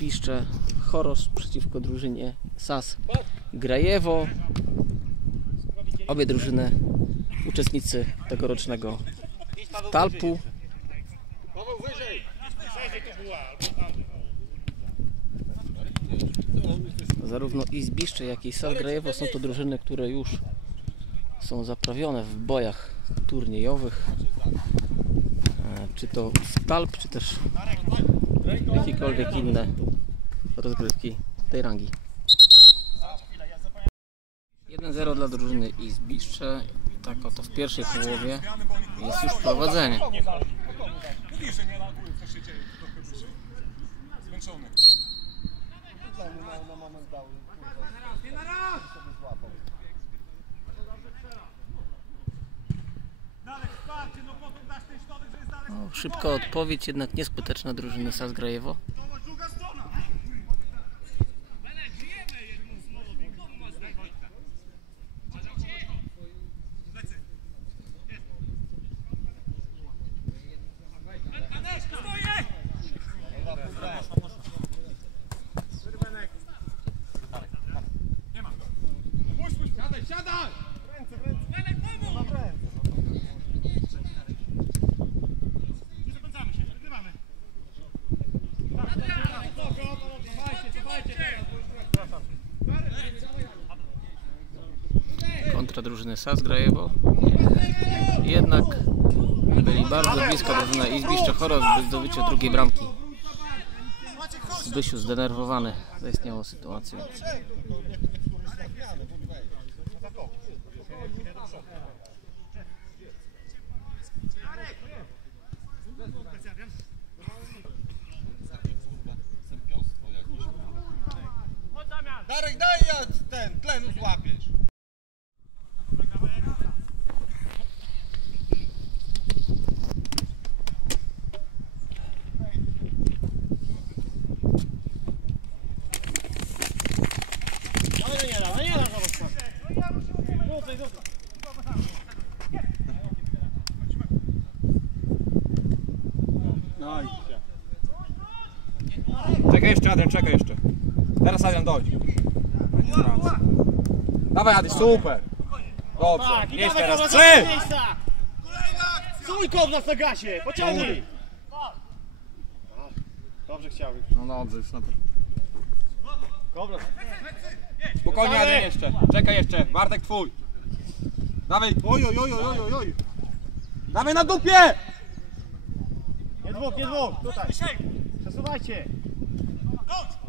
Izbiszcze Choros przeciwko drużynie SAS Grajewo. Obie drużyny uczestnicy tegorocznego Talpu. Zarówno Izbiszcze, jak i SAS Grajewo są to drużyny, które już są zaprawione w bojach turniejowych. E, Czy to w Talp, czy też jakiekolwiek inne rozgrywki tej rangi. 1-0 dla drużyny Izbiszcze. Tak oto w pierwszej połowie jest już prowadzenie. Mówisz, że nie reaguje, co się dzieje, to trochę wyżej. Zmęczony. na moment dał, kurwa, sobie złapał. Szybka odpowiedź, jednak nieskuteczna drużyny SAS kontra drużyny SAS Grajewo. Jednak byli bardzo blisko drużyna Izbiszcze Choros by zdobycia drugiej bramki. Zbysiu zdenerwowany zaistniałą sytuacją. Darek, daj ja ten, tlenu złapiesz. Czekaj jeszcze, Adrian, czekaj jeszcze. Teraz Adrian dojdzie. Dawaj, Adi, super. Dobrze, Tak, jest dawaj, teraz. Trzy! miejsca! Trójką nas na gasie, pociągnij! Dobrze chciałeś. No dobrze, już na Dobra. Spokojnie. Adrian, jeszcze. Czekaj jeszcze. Bartek, twój. Dawaj. Oj, oj, oj, oj, oj, oj. Dawaj na dupie! dwóch, nie dwóch, tutaj. Przesuwajcie. Chodź.